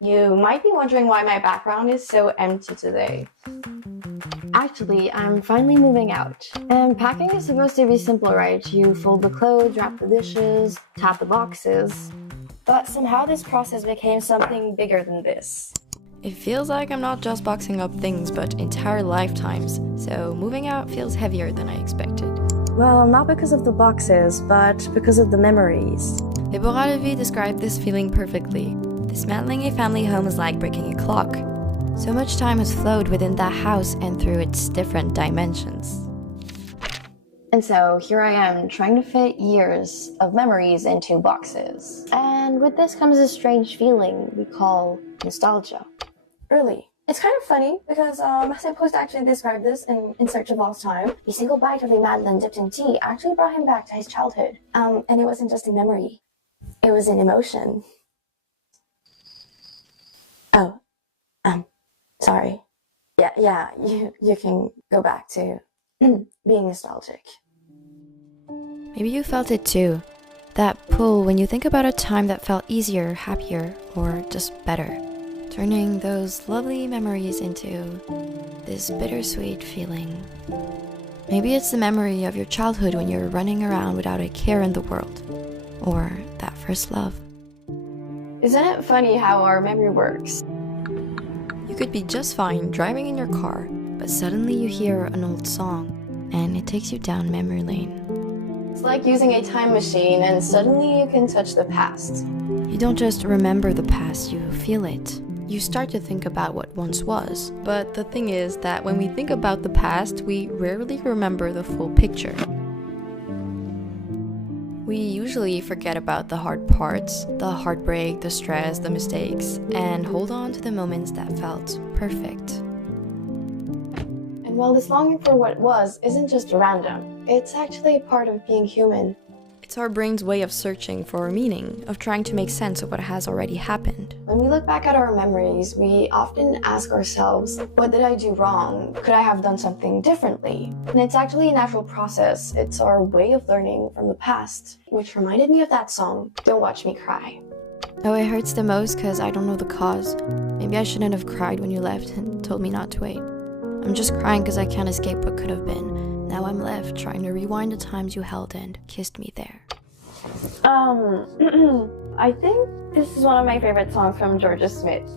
You might be wondering why my background is so empty today. Actually, I'm finally moving out. And packing is supposed to be simple, right? You fold the clothes, wrap the dishes, tap the boxes. But somehow this process became something bigger than this. It feels like I'm not just boxing up things, but entire lifetimes, so moving out feels heavier than I expected. Well, not because of the boxes, but because of the memories. Deborah Levy described this feeling perfectly. Dismantling a family home is like breaking a clock. So much time has flowed within that house and through its different dimensions. And so here I am, trying to fit years of memories into boxes. And with this comes a strange feeling we call nostalgia. Really? It's kind of funny because my post actually described this in Search of Lost Time. A single bite of a madeleine dipped in tea actually brought him back to his childhood. And it wasn't just a memory. It was an emotion. Oh, sorry. Yeah, you can go back to being nostalgic. Maybe you felt it too. That pull when you think about a time that felt easier, happier, or just better. Turning those lovely memories into this bittersweet feeling. Maybe it's the memory of your childhood when you're running around without a care in the world. Or that first love. Isn't it funny how our memory works? You could be just fine driving in your car, but suddenly you hear an old song, and it takes you down memory lane. It's like using a time machine and suddenly you can touch the past. You don't just remember the past, you feel it. You start to think about what once was. But the thing is that when we think about the past, we rarely remember the full picture. We usually forget about the hard parts, the heartbreak, the stress, the mistakes, and hold on to the moments that felt perfect. And while this longing for what was isn't just random, it's actually a part of being human. It's our brain's way of searching for meaning, of trying to make sense of what has already happened. When we look back at our memories, we often ask ourselves, what did I do wrong? Could I have done something differently? And it's actually a natural process. It's our way of learning from the past, which reminded me of that song, Don't Watch Me Cry. Oh, it hurts the most because I don't know the cause. Maybe I shouldn't have cried when you left and told me not to wait. I'm just crying because I can't escape what could have been. Now I'm left trying to rewind the times you held and kissed me there. I think this is one of my favorite songs from Georgia Smith.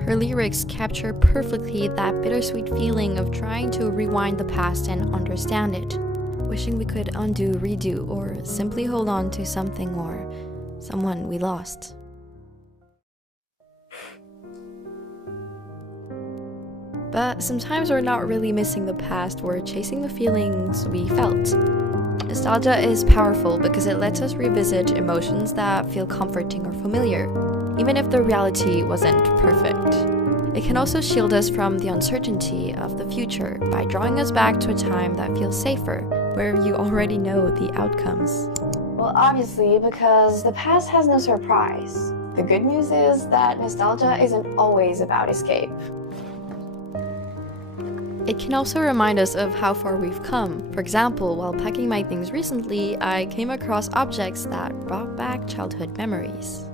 Her lyrics capture perfectly that bittersweet feeling of trying to rewind the past and understand it, wishing we could undo, redo, or simply hold on to something or someone we lost. But sometimes we're not really missing the past, we're chasing the feelings we felt. Nostalgia is powerful because it lets us revisit emotions that feel comforting or familiar, even if the reality wasn't perfect. It can also shield us from the uncertainty of the future by drawing us back to a time that feels safer, where you already know the outcomes. Well, obviously, because the past has no surprise. The good news is that nostalgia isn't always about escape. It can also remind us of how far we've come. For example, while packing my things recently, I came across objects that brought back childhood memories.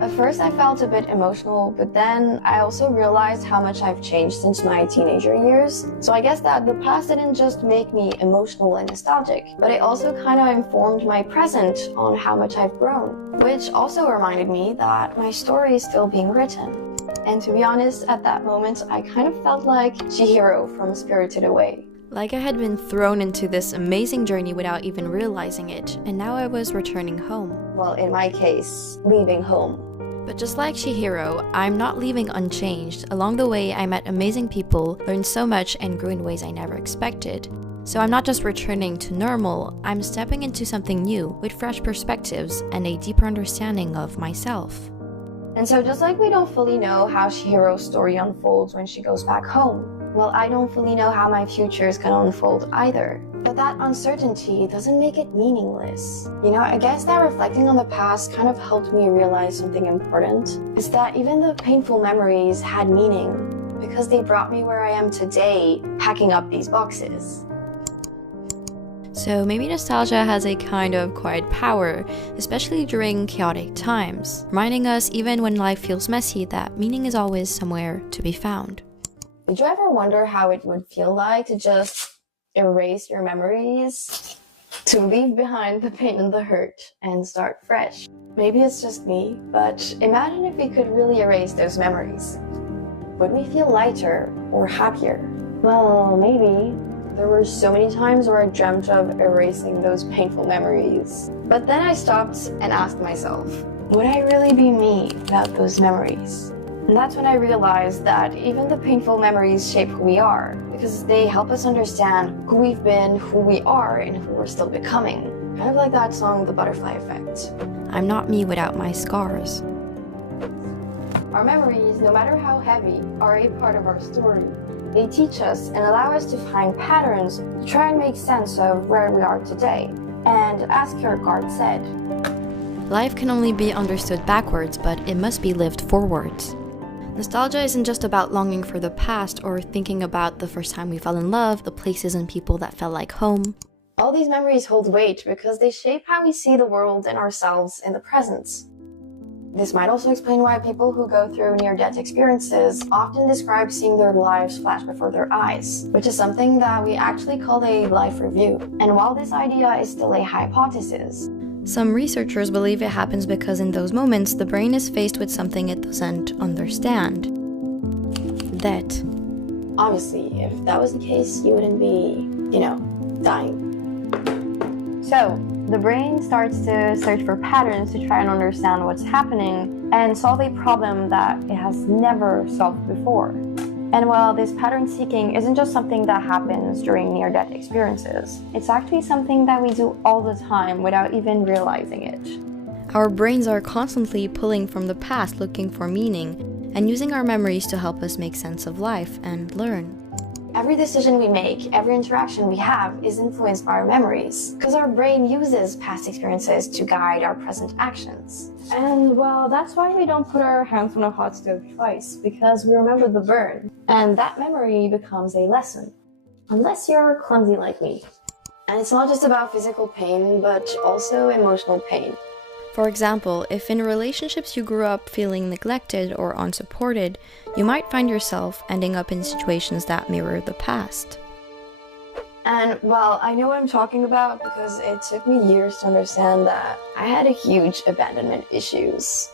At first I felt a bit emotional, but then I also realized how much I've changed since my teenager years. So I guess that the past didn't just make me emotional and nostalgic, but it also kind of informed my present on how much I've grown, which also reminded me that my story is still being written. And to be honest, at that moment, I kind of felt like Chihiro from Spirited Away. Like I had been thrown into this amazing journey without even realizing it, and now I was returning home. Well, in my case, leaving home. But just like Chihiro, I'm not leaving unchanged. Along the way, I met amazing people, learned so much, and grew in ways I never expected. So I'm not just returning to normal, I'm stepping into something new, with fresh perspectives and a deeper understanding of myself. And so just like we don't fully know how Chihiro's story unfolds when she goes back home, well, I don't fully know how my future is gonna unfold either. But that uncertainty doesn't make it meaningless. You know, I guess that reflecting on the past kind of helped me realize something important. Is that even the painful memories had meaning, because they brought me where I am today, packing up these boxes. So maybe nostalgia has a kind of quiet power, especially during chaotic times, reminding us even when life feels messy that meaning is always somewhere to be found. Did you ever wonder how it would feel like to just erase your memories? To leave behind the pain and the hurt and start fresh? Maybe it's just me, but imagine if we could really erase those memories. Would we feel lighter or happier? Well, maybe. There were so many times where I dreamt of erasing those painful memories. But then I stopped and asked myself, would I really be me without those memories? And that's when I realized that even the painful memories shape who we are, because they help us understand who we've been, who we are, and who we're still becoming. Kind of like that song, The Butterfly Effect. I'm not me without my scars. Our memories, no matter how heavy, are a part of our story. They teach us and allow us to find patterns to try and make sense of where we are today. And as Kierkegaard said, life can only be understood backwards, but it must be lived forwards. Nostalgia isn't just about longing for the past or thinking about the first time we fell in love, the places and people that felt like home. All these memories hold weight because they shape how we see the world and ourselves in the present. This might also explain why people who go through near-death experiences often describe seeing their lives flash before their eyes, which is something that we actually call a life review. And while this idea is still a hypothesis, some researchers believe it happens because in those moments, the brain is faced with something it doesn't understand. That. Obviously, if that was the case, you wouldn't be, dying. So, the brain starts to search for patterns to try and understand what's happening and solve a problem that it has never solved before. And while this pattern seeking isn't just something that happens during near-death experiences, it's actually something that we do all the time without even realizing it. Our brains are constantly pulling from the past looking for meaning and using our memories to help us make sense of life and learn. Every decision we make, every interaction we have is influenced by our memories, because our brain uses past experiences to guide our present actions. And well, that's why we don't put our hands on a hot stove twice, because we remember the burn. And that memory becomes a lesson. Unless you're clumsy like me. And it's not just about physical pain, but also emotional pain. For example, if in relationships you grew up feeling neglected or unsupported, you might find yourself ending up in situations that mirror the past. And well, I know what I'm talking about because it took me years to understand that I had a huge abandonment issues.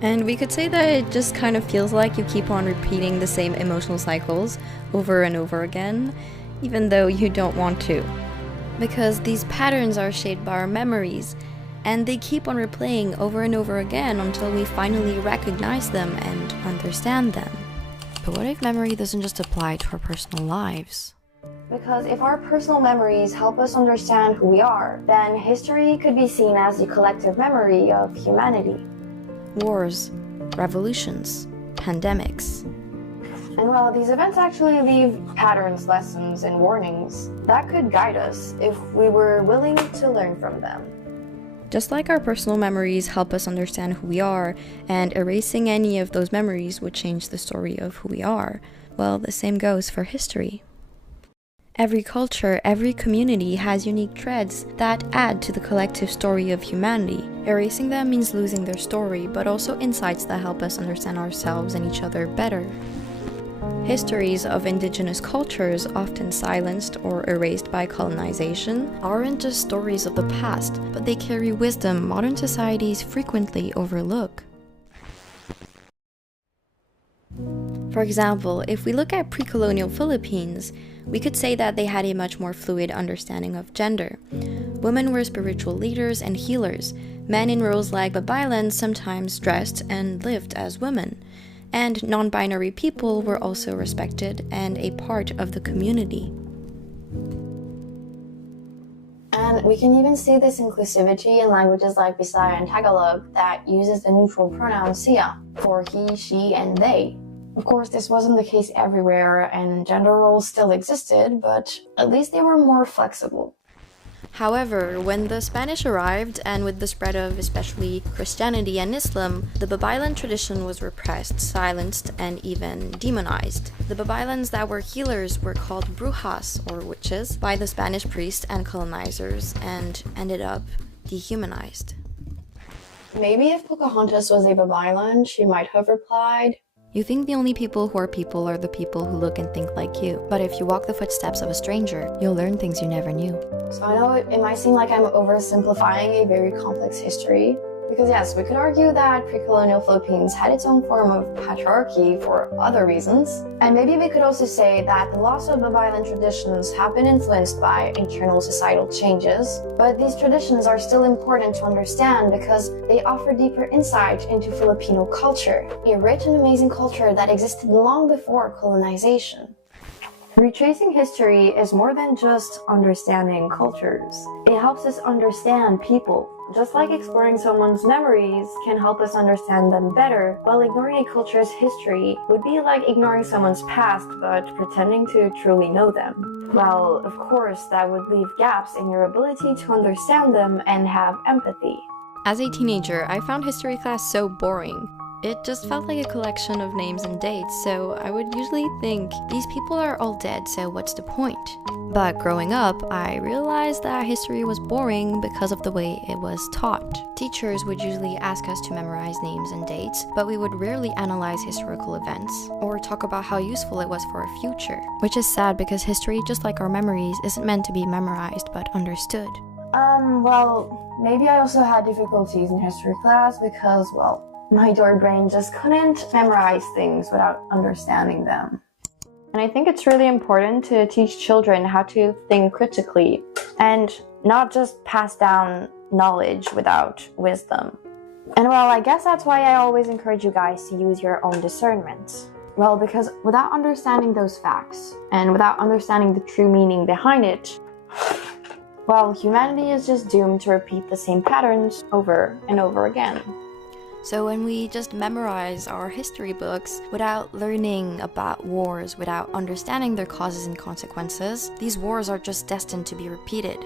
And we could say that it just kind of feels like you keep on repeating the same emotional cycles over and over again, even though you don't want to. Because these patterns are shaped by our memories, and they keep on replaying over and over again until we finally recognize them and understand them. But what if memory doesn't just apply to our personal lives? Because if our personal memories help us understand who we are, then history could be seen as the collective memory of humanity. Wars, revolutions, pandemics. And well, these events actually leave patterns, lessons, and warnings that could guide us if we were willing to learn from them. Just like our personal memories help us understand who we are, and erasing any of those memories would change the story of who we are, well, the same goes for history. Every culture, every community has unique threads that add to the collective story of humanity. Erasing them means losing their story, but also insights that help us understand ourselves and each other better. Histories of indigenous cultures, often silenced or erased by colonization, aren't just stories of the past, but they carry wisdom modern societies frequently overlook. For example, if we look at pre-colonial Philippines, we could say that they had a much more fluid understanding of gender. Women were spiritual leaders and healers. Men in roles like babaylans sometimes dressed and lived as women. And non-binary people were also respected and a part of the community. And we can even see this inclusivity in languages like Bisaya and Tagalog that uses the neutral pronoun siya for he, she, and they. Of course, this wasn't the case everywhere, and gender roles still existed, but at least they were more flexible. However, when the Spanish arrived, and with the spread of especially Christianity and Islam, the babaylan tradition was repressed, silenced, and even demonized. The babaylans that were healers were called brujas, or witches, by the Spanish priests and colonizers, and ended up dehumanized. Maybe if Pocahontas was a babaylan, she might have replied, You think the only people who are the people who look and think like you. But if you walk the footsteps of a stranger, you'll learn things you never knew. So I know it might seem like I'm oversimplifying a very complex history, because yes, we could argue that pre-colonial Philippines had its own form of patriarchy for other reasons. And maybe we could also say that the loss of babaylan traditions have been influenced by internal societal changes. But these traditions are still important to understand because they offer deeper insight into Filipino culture, a rich and amazing culture that existed long before colonization. Retracing history is more than just understanding cultures. It helps us understand people. Just like exploring someone's memories can help us understand them better, while ignoring a culture's history would be like ignoring someone's past but pretending to truly know them. Well, of course, that would leave gaps in your ability to understand them and have empathy. As a teenager, I found history class so boring. It just felt like a collection of names and dates, so I would usually think, these people are all dead, so what's the point? But growing up, I realized that history was boring because of the way it was taught. Teachers would usually ask us to memorize names and dates, but we would rarely analyze historical events, or talk about how useful it was for our future. Which is sad because history, just like our memories, isn't meant to be memorized but understood. Well, maybe I also had difficulties in history class because, well, my dork brain just couldn't memorize things without understanding them. And I think it's really important to teach children how to think critically and not just pass down knowledge without wisdom. And well, I guess that's why I always encourage you guys to use your own discernment. Well, because without understanding those facts and without understanding the true meaning behind it, well, humanity is just doomed to repeat the same patterns over and over again. So when we just memorize our history books without learning about wars, without understanding their causes and consequences, these wars are just destined to be repeated.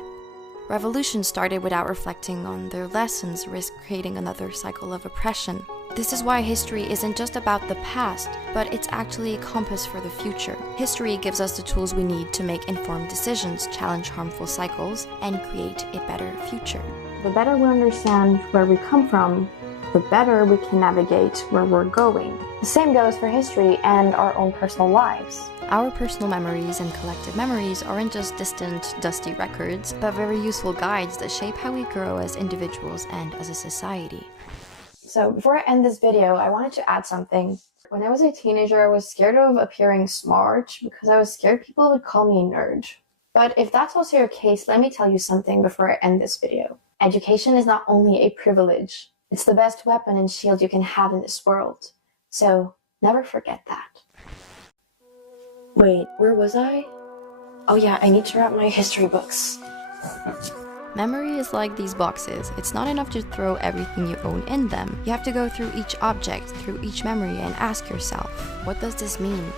Revolutions started without reflecting on their lessons, risk creating another cycle of oppression. This is why history isn't just about the past, but it's actually a compass for the future. History gives us the tools we need to make informed decisions, challenge harmful cycles, and create a better future. The better we understand where we come from, the better we can navigate where we're going. The same goes for history and our own personal lives. Our personal memories and collective memories aren't just distant, dusty records, but very useful guides that shape how we grow as individuals and as a society. So before I end this video, I wanted to add something. When I was a teenager, I was scared of appearing smart because I was scared people would call me a nerd. But if that's also your case, let me tell you something before I end this video. Education is not only a privilege, it's the best weapon and shield you can have in this world. So never forget that. Wait, where was I? Oh yeah, I need to wrap my history books. Memory is like these boxes. It's not enough to throw everything you own in them. You have to go through each object, through each memory, and ask yourself, what does this mean?